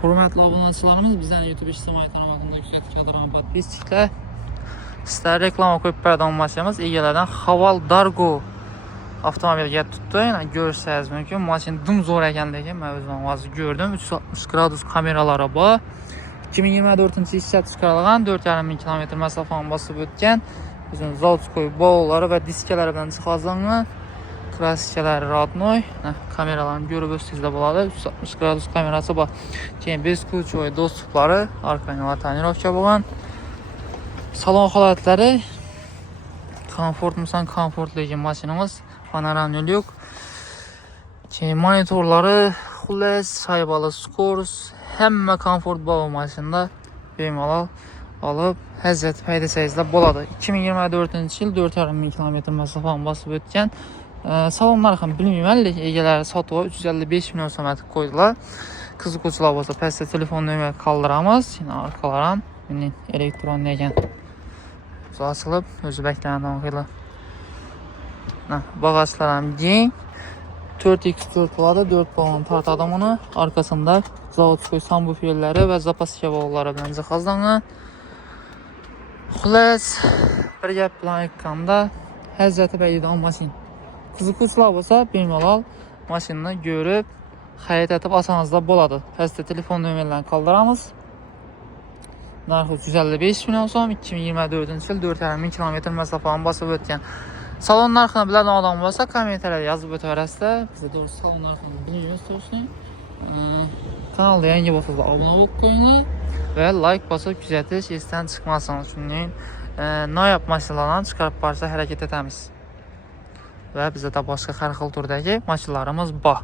Hürmetli abunəçilərimiz, bizdən YouTube ictimai tanımatında yüksək kadran podpisçiklər. Sizlərə reklama koyup bərdən maşinimiz İGL-dən Haval Dargo avtomobilgə tutdu. Yəni görürsəniz mümkün. Maşin dım zor ekəndəki mən özüm azı gördüm. 360 gradus kameralara bax. 2024-cü il çıxarılğan 4,5 kilometr məsafəni basıb ötkən. Bizim Zaltskoy bolları və diskələrdən çıxazanlar. Klasikələri radnoy. Kameralarını görüb sizdə buladı. 360 gradus kamerası bax. Keyin bez ключовой dostupları, arka tonirovka bolğan. Salon xalatları komfortmusan, komfortlu maşinimiz. Panoram yol yox. Keyin monitorları, xullas, saybalı skors, həmmə komfort bağ maşında bemalol alıb həzzət pəydəsəyizdə boladı. 2024-cü il 4,5 kilometr məsafəni basıb ötkən. Salonlar xam bilmirəm, EGL-ləri satıyor 355 milyon somat qoydular. Qızı qoçular olsa pəstə telefon nömrə qaldıramaz. Yine arkalarım elektron nəyən açılıb özü bəklənən xeyli. Bağaçlarım gen 4x4 vardı, 4 balon tartadım onu. Arkasında Zavodskoy sambuferləri və zapas kevaları bilan cihazlanır. Xullas bir gəp bilan ekranda həzzəti bəydə almasın. Qızı qoçular olsa bemalol maşınını görüb xərit etib asanızda boladı. Pəstə telefon nömrələrini qaldıramız. Narxı 355 milyon som, 2024-cü il 4,5 kilometr məsafəni basıb ötkən. Salon narxını bilən adam varsa kommentarlara yazıb ötərəsdə. Bizə doğrusu salon narxını bilmiyoruz doğrusu. Kanalda yangi basıqla abunə olub qoyunlar və like basıb güzətiş istən çıxmasınız. Çünki nə yapmaşılarla çıxarıb barsa hərəkət etəmiz. Və bizə də başqa xərxil turdakı maşınlarımız var.